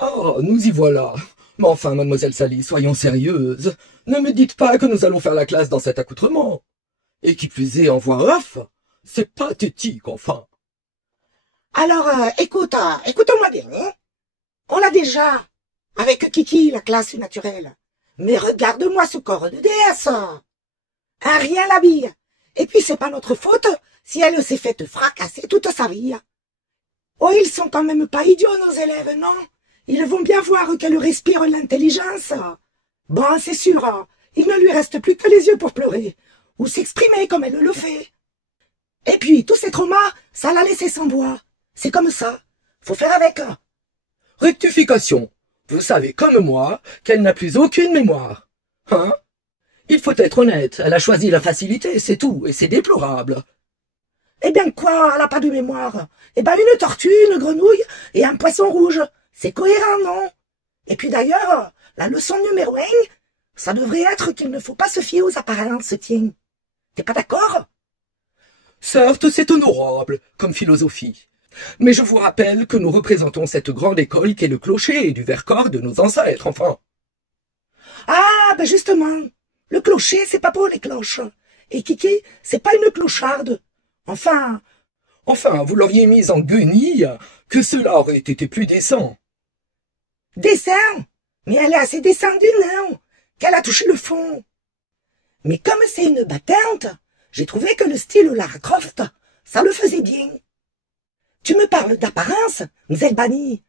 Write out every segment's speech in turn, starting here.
Oh, nous y voilà. Mais enfin, mademoiselle Sally, soyons sérieuses. Ne me dites pas que nous allons faire la classe dans cet accoutrement. Et qui plus est en voix off. C'est pathétique, enfin. Alors, écoute-moi bien, hein. On l'a déjà, avec Kiki, la classe naturelle. Mais regarde-moi ce corps de déesse. Un rien l'habille. Et puis c'est pas notre faute si elle s'est faite fracasser toute sa vie. Oh, ils sont quand même pas idiots, nos élèves, non? Ils vont bien voir qu'elle respire l'intelligence. Bon, c'est sûr, il ne lui reste plus que les yeux pour pleurer, ou s'exprimer comme elle le fait. Et puis, tous ces traumas, ça l'a laissé sans voix. C'est comme ça. Faut faire avec. Rectification. Vous savez comme moi qu'elle n'a plus aucune mémoire. Hein? Il faut être honnête, elle a choisi la facilité, c'est tout, et c'est déplorable. Eh bien quoi, elle n'a pas de mémoire? Eh ben une tortue, une grenouille et un poisson rouge. C'est cohérent, non? Et puis d'ailleurs, la leçon numéro 1, ça devrait être qu'il ne faut pas se fier aux apparences, tiens. T'es pas d'accord? Certes, c'est honorable, comme philosophie. Mais je vous rappelle que nous représentons cette grande école qu'est le clocher du Vercors de nos ancêtres, enfin. Ah, ben justement, le clocher, c'est pas pour les cloches. Et Kiki, c'est pas une clocharde. Enfin, Vous l'auriez mise en guenille, que cela aurait été plus décent. dessin. Mais elle est assez descendue, non? Qu'elle a touché le fond. Mais comme c'est une battante, j'ai trouvé que le style Lara Croft, ça le faisait bien. Tu me parles d'apparence, Mzelbani,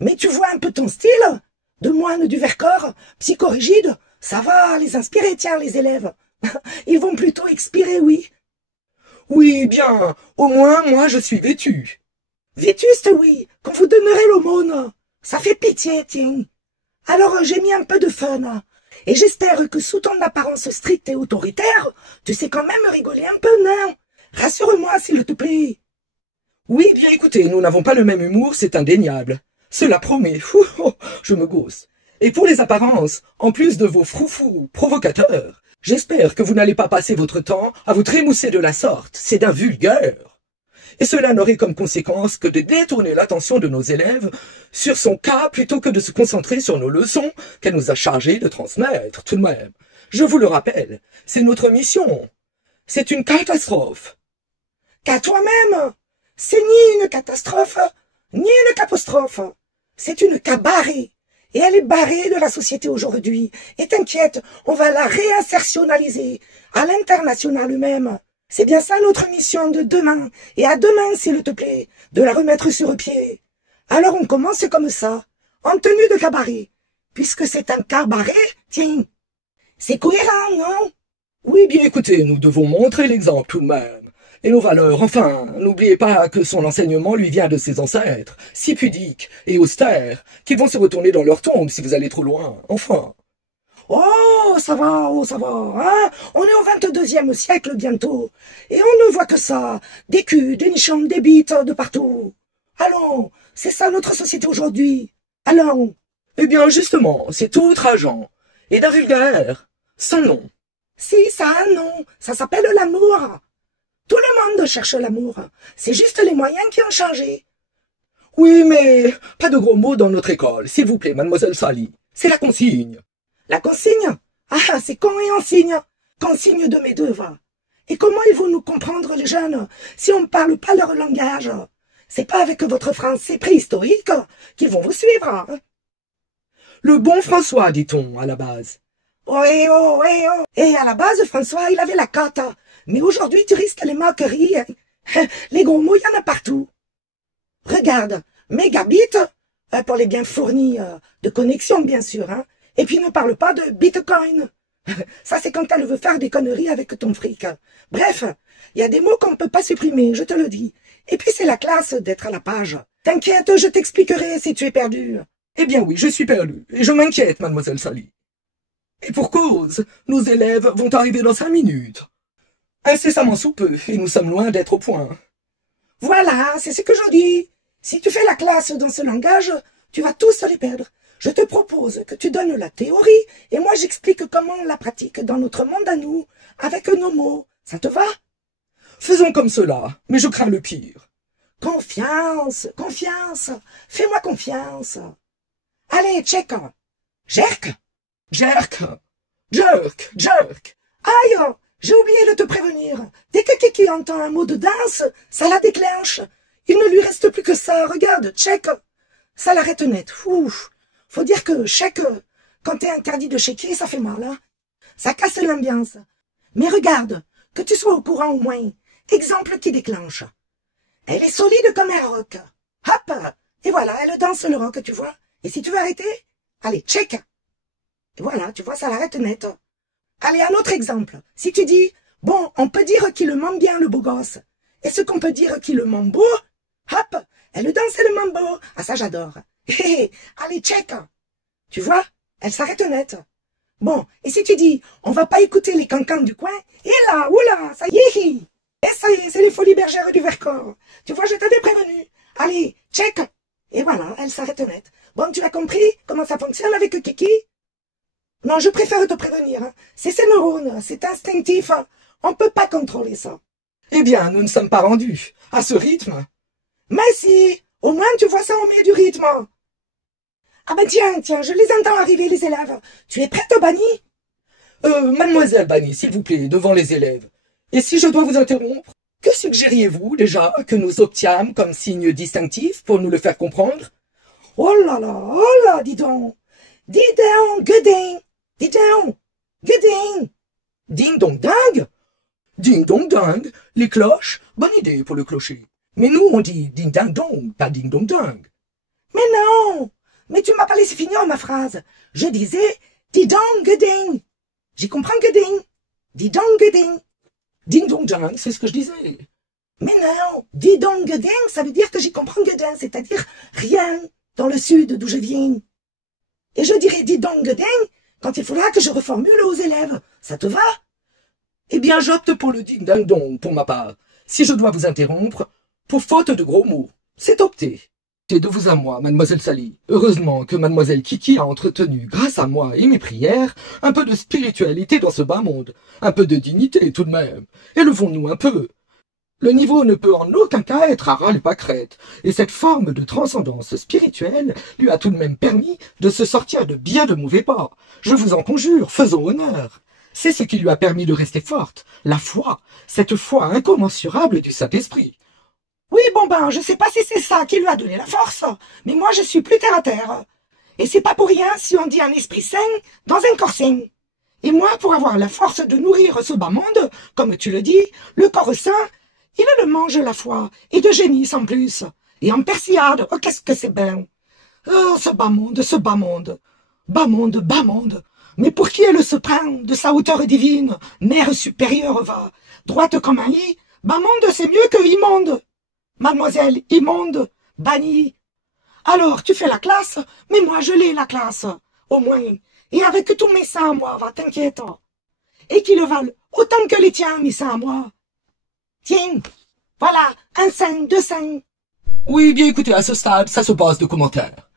mais tu vois un peu ton style? De moine du Vercors, psychorigide, ça va les inspirer, tiens, les élèves. Ils vont plutôt expirer, oui. Oui, bien, au moins moi je suis vêtu. Vétuste, oui, qu'on vous donnerait l'aumône. Ça fait pitié, tiens. Alors j'ai mis un peu de fun. Et j'espère que sous ton apparence stricte et autoritaire, tu sais quand même rigoler un peu, non? Rassure-moi, s'il te plaît. Oui, bien écoutez, nous n'avons pas le même humour, c'est indéniable. Cela promet, Ouh, oh, je me gausse. Et pour les apparences, en plus de vos froufous provocateurs, j'espère que vous n'allez pas passer votre temps à vous trémousser de la sorte, c'est d'un vulgaire. Et cela n'aurait comme conséquence que de détourner l'attention de nos élèves sur son cas plutôt que de se concentrer sur nos leçons qu'elle nous a chargés de transmettre, tout de même. Je vous le rappelle, c'est notre mission. C'est une catastrophe. Qu'à toi-même, c'est ni une catastrophe, ni une catastrophe. C'est une cabaret. Et elle est barrée de la société aujourd'hui. Et t'inquiète, on va la réinsertionnaliser à l'international même. C'est bien ça notre mission de demain. Et à demain, s'il te plaît, de la remettre sur pied. Alors on commence comme ça, en tenue de cabaret. Puisque c'est un cabaret, tiens. C'est cohérent, non? Oui, bien écoutez, nous devons montrer l'exemple tout de même. Et nos valeurs, enfin, n'oubliez pas que son enseignement lui vient de ses ancêtres, si pudiques et austères, qu'ils vont se retourner dans leur tombe si vous allez trop loin, enfin. Oh, ça va, hein? On est au 22e siècle bientôt. Et on ne voit que ça. Des culs, des nichons, des bites de partout. Allons, c'est ça notre société aujourd'hui. Allons. Eh bien, justement, c'est outrageant. Et d'un vulgaire, sans nom. Si, ça a un nom. Ça s'appelle l'amour. Tout le monde cherche l'amour. C'est juste les moyens qui ont changé. Oui, mais pas de gros mots dans notre école, s'il vous plaît, mademoiselle Sally. C'est la consigne. La consigne? Ah, c'est con et en signe. Consigne de mes devoirs. Et comment ils vont nous comprendre, les jeunes, si on ne parle pas leur langage? C'est pas avec votre français préhistorique qu'ils vont vous suivre. Hein? Le bon François, dit-on, à la base. Oui, oh, oui, oh. Et à la base, François, il avait la cote. Mais aujourd'hui, tu risques les moqueries. Les gros mots, il y en a partout. Regarde, mégabit, pour les biens fournis de connexion, bien sûr. Hein. Et puis ne parle pas de bitcoin. Ça, c'est quand elle veut faire des conneries avec ton fric. Bref, il y a des mots qu'on ne peut pas supprimer, je te le dis. Et puis c'est la classe d'être à la page. T'inquiète, je t'expliquerai si tu es perdu. Eh bien oui, je suis perdu, et je m'inquiète, mademoiselle Sally. Et pour cause, nos élèves vont arriver dans 5 minutes. Incessamment sous peu, et nous sommes loin d'être au point. Voilà, c'est ce que je dis. Si tu fais la classe dans ce langage, tu vas tous les perdre. Je te propose que tu donnes la théorie, et moi j'explique comment on la pratique dans notre monde à nous, avec nos mots. Ça te va? Faisons comme cela, mais je crains le pire. Confiance, confiance. Fais-moi confiance. Allez, check. Jerk. Jerk. Jerk. Jerk. Aïe, j'ai oublié de te prévenir. Dès que Kiki entend un mot de danse, ça la déclenche. Il ne lui reste plus que ça. Regarde, check. Ça l'arrête net. Ouf. Faut dire que check, quand t'es interdit de checker, ça fait mal, hein. Ça casse l'ambiance. Mais regarde, que tu sois au courant au moins. Exemple qui déclenche. Elle est solide comme un roc. Hop. Et voilà, elle danse le rock, tu vois. Et si tu veux arrêter, allez, check. Et voilà, tu vois, ça l'arrête net. Allez, un autre exemple. Si tu dis, bon, on peut dire qu'il ment bien le beau gosse. Est-ce qu'on peut dire qu'il le ment beau? Hop, elle danse le mambo. Ah, ça j'adore. Allez, check. Tu vois, elle s'arrête net. Bon, et si tu dis, on va pas écouter les cancans du coin, et là, oula, ça y est. Et ça y est, c'est les folies bergères du Vercors. Tu vois, je t'avais prévenu. Allez, check. Et voilà, elle s'arrête net. Bon, tu as compris comment ça fonctionne avec Kiki? Non, je préfère te prévenir. Hein. C'est ses neurones, c'est instinctif. Hein. On peut pas contrôler ça. Eh bien, nous ne sommes pas rendus. À ce rythme. Mais si, au moins tu vois ça au milieu du rythme. Ah ben tiens, je les entends arriver les élèves. Tu es prête, Banni? Mademoiselle Banni, s'il vous plaît, devant les élèves. Et si je dois vous interrompre, que suggériez-vous déjà que nous obtiâmes comme signe distinctif pour nous le faire comprendre? Oh là, dis donc. Dis donc, gueudin. Dis donc, gueudin. Ding dong dingue. Ding dong dingue, les cloches, bonne idée pour le clocher. Mais nous on dit ding ding dong, pas ding dong dingue. Mais non, mais tu m'as pas laissé finir ma phrase. Je disais, dis donc, gueudin. J'y comprends gueudin. Dis donc, gueudin. Ding dong dingue, c'est ce que je disais. Mais non, dis donc, gueudin, ça veut dire que j'y comprends gueudin, c'est-à-dire rien dans le sud d'où je viens. Et je dirais dis donc, gueudin, quand il faudra que je reformule aux élèves. Ça te va? Eh bien, j'opte pour le ding-ding-dong, pour ma part. Si je dois vous interrompre, pour faute de gros mots, c'est opté. C'est de vous à moi, mademoiselle Sally. Heureusement que mademoiselle Kiki a entretenu, grâce à moi et mes prières, un peu de spiritualité dans ce bas monde. Un peu de dignité, tout de même. Élevons-nous un peu. Le niveau ne peut en aucun cas être à ras les pâquerettes, et cette forme de transcendance spirituelle lui a tout de même permis de se sortir de bien de mauvais pas. Je vous en conjure, faisons honneur. C'est ce qui lui a permis de rester forte, la foi, cette foi incommensurable du Saint-Esprit. Oui, bon ben, je sais pas si c'est ça qui lui a donné la force, mais moi je suis plus terre à terre. Et c'est pas pour rien si on dit un esprit sain dans un corps sain. Et moi, pour avoir la force de nourrir ce bas monde, comme tu le dis, le corps sain, il le mange la foi, et de génie sans plus. Et en Persiade, oh qu'est-ce que c'est bien. Oh, ce bas monde, ce bas monde. Bas monde, bas monde. Mais pour qui elle se prend de sa hauteur divine, mère supérieure va, droite comme un i, bas monde c'est mieux que immonde. Mademoiselle immonde, bannie. Alors tu fais la classe, mais moi je l'ai la classe, au moins. Et avec tous mes seins à moi, va t'inquiète. Et qui le valent autant que les tiens, mes seins à moi. Tiens, voilà, un sein, deux seins. Oui, bien écoutez, à ce stade, ça se passe de commentaires.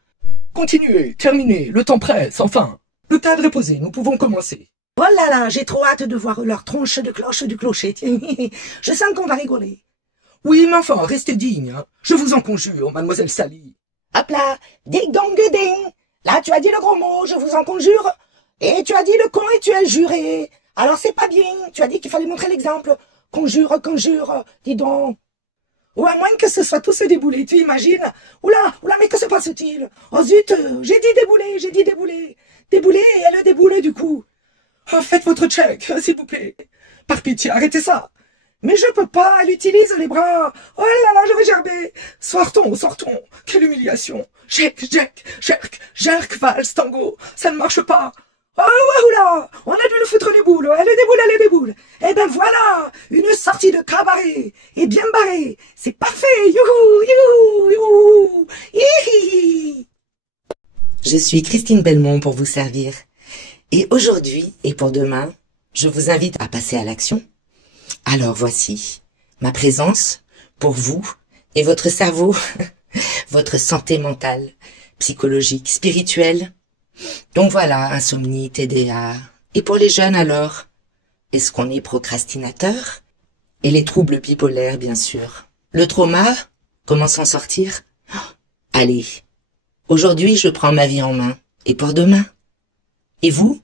Continuez, terminez, le temps presse, enfin. Le cadre est posé, nous pouvons commencer. Oh là là, j'ai trop hâte de voir leur tronche de cloche du clocher, tiens. Je sens qu'on va rigoler. Oui, mais enfin, restez digne, hein. Je vous en conjure, mademoiselle Sally. Hop là, ding dong ding. Là, tu as dit le gros mot, je vous en conjure. Et tu as dit le con et tu as juré. Alors c'est pas bien, tu as dit qu'il fallait montrer l'exemple. Conjure, conjure, dis donc. Ou à moins que ce soit tous déboulés, tu imagines? Oula, mais que se passe-t-il? Oh zut, j'ai dit débouler. Débouler et elle déboule du coup. Oh, faites votre check, s'il vous plaît. Par pitié, arrêtez ça. Mais je peux pas, elle utilise les bras. Oh là là, je vais gerber. Sortons. Quelle humiliation. Jerk, valse, tango. Ça ne marche pas. Oh oula, on a dû le foutre les boules. Elle déboule. Eh ben voilà, une sortie de cabaret. Et bien barrée. C'est parfait. Youhou. Hihi. Je suis Christine Belmont pour vous servir. Et aujourd'hui et pour demain, je vous invite à passer à l'action. Alors voici ma présence pour vous et votre cerveau, votre santé mentale, psychologique, spirituelle. Donc voilà, insomnie, TDA. Et pour les jeunes alors, est-ce qu'on est procrastinateur? Et les troubles bipolaires, bien sûr. Le trauma, comment s'en sortir? Allez, Aujourd'hui, je prends ma vie en main. Et pour demain? Et vous?